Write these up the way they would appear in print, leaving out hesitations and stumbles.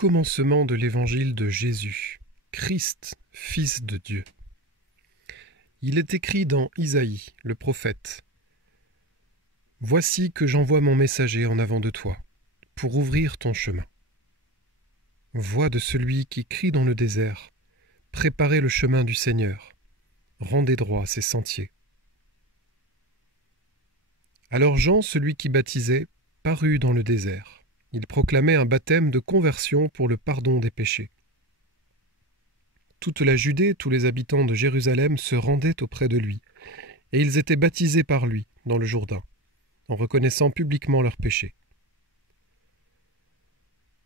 commencement de l'évangile de Jésus, Christ, Fils de Dieu. Il est écrit dans Isaïe, le prophète : « Voici que j'envoie mon messager en avant de toi, pour ouvrir ton chemin. Voix de celui qui crie dans le désert : préparez le chemin du Seigneur, rendez droit ses sentiers. » Alors Jean, celui qui baptisait, parut dans le désert. Il proclamait un baptême de conversion pour le pardon des péchés. Toute la Judée, tous les habitants de Jérusalem se rendaient auprès de lui, et ils étaient baptisés par lui dans le Jourdain, en reconnaissant publiquement leurs péchés.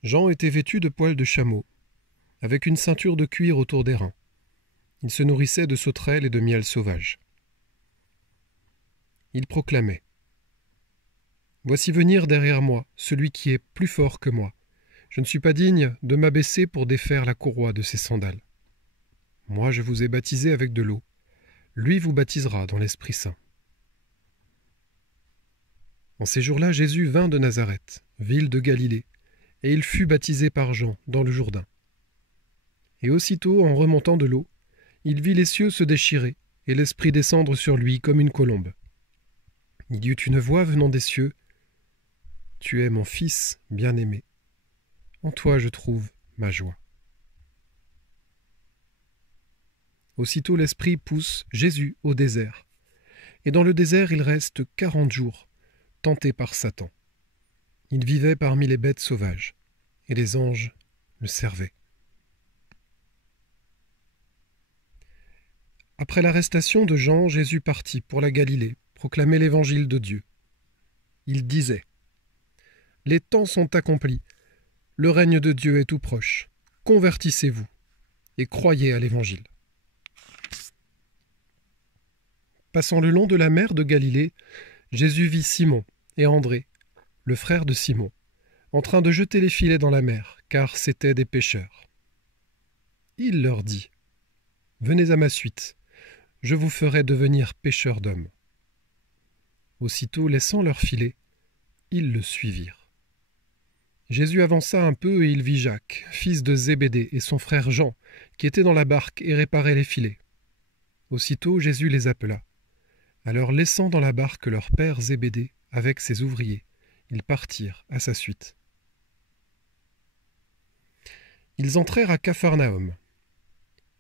Jean était vêtu de poils de chameau, avec une ceinture de cuir autour des reins. Il se nourrissait de sauterelles et de miel sauvage. Il proclamait : « Voici venir derrière moi celui qui est plus fort que moi. Je ne suis pas digne de m'abaisser pour défaire la courroie de ses sandales. Moi, je vous ai baptisé avec de l'eau. Lui vous baptisera dans l'Esprit Saint. » En ces jours-là, Jésus vint de Nazareth, ville de Galilée, et il fut baptisé par Jean dans le Jourdain. Et aussitôt, en remontant de l'eau, il vit les cieux se déchirer et l'Esprit descendre sur lui comme une colombe. Il y eut une voix venant des cieux : « Tu es mon Fils bien-aimé. En toi je trouve ma joie. » Aussitôt l'Esprit pousse Jésus au désert. Et dans le désert il reste 40 jours, tenté par Satan. Il vivait parmi les bêtes sauvages, et les anges le servaient. Après l'arrestation de Jean, Jésus partit pour la Galilée, proclamer l'évangile de Dieu. Il disait : « Les temps sont accomplis, le règne de Dieu est tout proche. Convertissez-vous et croyez à l'évangile. » Passant le long de la mer de Galilée, Jésus vit Simon et André, le frère de Simon, en train de jeter les filets dans la mer, car c'étaient des pêcheurs. Il leur dit : « Venez à ma suite, je vous ferai devenir pêcheurs d'hommes. » Aussitôt, laissant leurs filets, ils le suivirent. Jésus avança un peu et il vit Jacques, fils de Zébédée, et son frère Jean, qui étaient dans la barque et réparaient les filets. Aussitôt, Jésus les appela. Alors, laissant dans la barque leur père Zébédée avec ses ouvriers, ils partirent à sa suite. Ils entrèrent à Capharnaüm.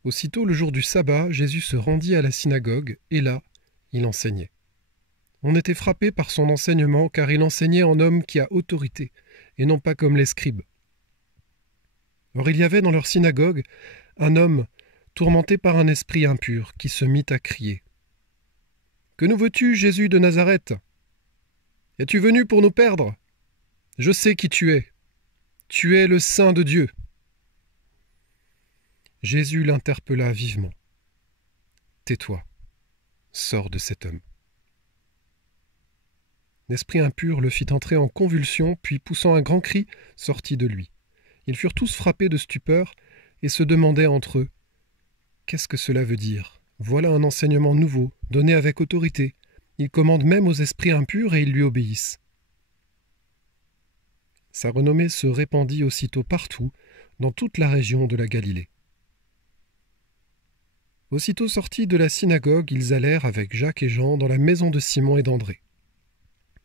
Aussitôt, le jour du sabbat, Jésus se rendit à la synagogue, et là, il enseignait. On était frappé par son enseignement, car il enseignait en homme qui a autorité, et non pas comme les scribes. Or il y avait dans leur synagogue un homme tourmenté par un esprit impur, qui se mit à crier : « Que nous veux-tu, Jésus de Nazareth ? Es-tu venu pour nous perdre ? Je sais qui tu es. Tu es le Saint de Dieu. » Jésus l'interpella vivement. « Tais-toi, sors de cet homme. » L'esprit impur le fit entrer en convulsion, puis, poussant un grand cri, sortit de lui. Ils furent tous frappés de stupeur et se demandaient entre eux : « Qu'est-ce que cela veut dire ? Voilà un enseignement nouveau, donné avec autorité. Il commande même aux esprits impurs et ils lui obéissent. » Sa renommée se répandit aussitôt partout, dans toute la région de la Galilée. Aussitôt sortis de la synagogue, ils allèrent avec Jacques et Jean dans la maison de Simon et d'André.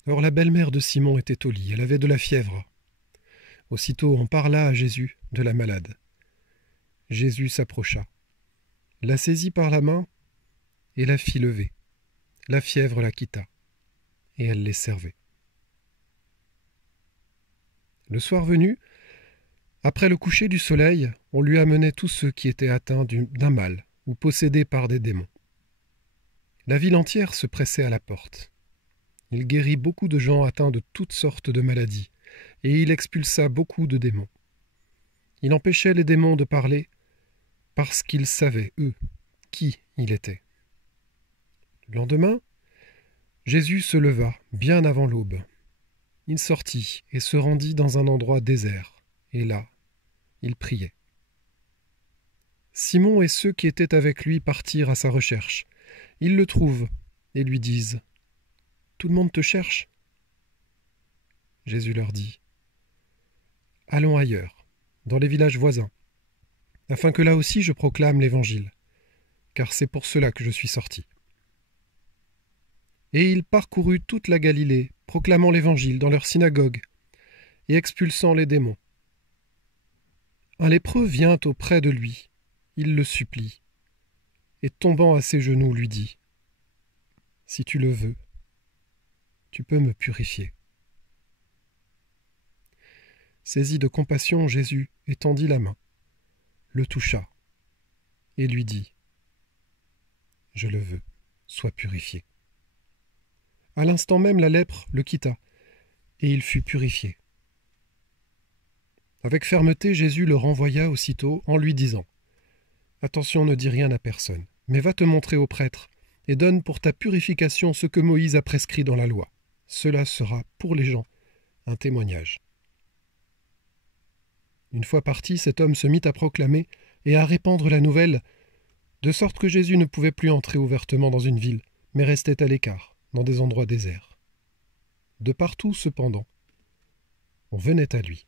Or la belle-mère de Simon était au lit, elle avait de la fièvre. Aussitôt on parla à Jésus de la malade. Jésus s'approcha, la saisit par la main et la fit lever. La fièvre la quitta, et elle les servait. Le soir venu, après le coucher du soleil, on lui amenait tous ceux qui étaient atteints d'un mal ou possédés par des démons. La ville entière se pressait à la porte. Il guérit beaucoup de gens atteints de toutes sortes de maladies, et il expulsa beaucoup de démons. Il empêchait les démons de parler, parce qu'ils savaient, eux, qui il était. Le lendemain, Jésus se leva, bien avant l'aube. Il sortit et se rendit dans un endroit désert, et là, il priait. Simon et ceux qui étaient avec lui partirent à sa recherche. Ils le trouvent et lui disent : « Tout le monde te cherche. » Jésus leur dit : « Allons ailleurs, dans les villages voisins, afin que là aussi je proclame l'Évangile, car c'est pour cela que je suis sorti. Et il parcourut toute la Galilée, proclamant l'Évangile dans leurs synagogues et expulsant les démons. Un lépreux vient auprès de lui, il le supplie, et tombant à ses genoux lui dit : « Si tu le veux, tu peux me purifier. » Saisi de compassion, Jésus étendit la main, le toucha, et lui dit : « Je le veux, sois purifié. » À l'instant même, la lèpre le quitta, et il fut purifié. Avec fermeté, Jésus le renvoya aussitôt en lui disant : « Attention, ne dis rien à personne, mais va te montrer au prêtre, et donne pour ta purification ce que Moïse a prescrit dans la loi. Cela sera pour les gens un témoignage. » Une fois parti, cet homme se mit à proclamer et à répandre la nouvelle, de sorte que Jésus ne pouvait plus entrer ouvertement dans une ville, mais restait à l'écart, dans des endroits déserts. De partout, cependant, on venait à lui.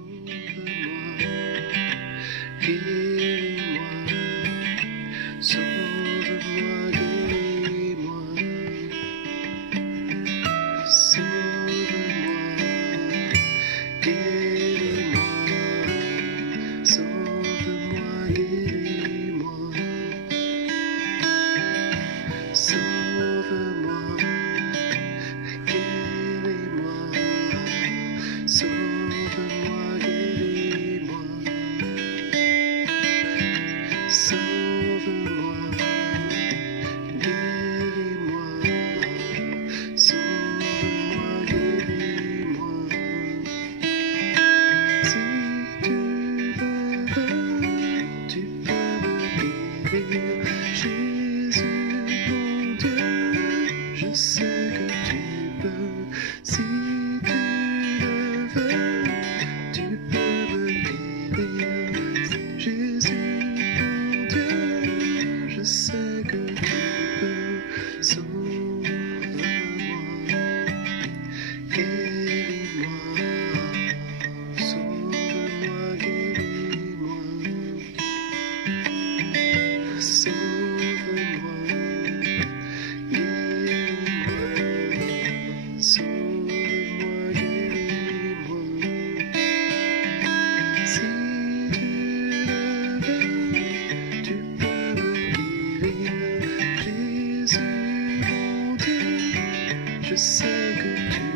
Je sais que tu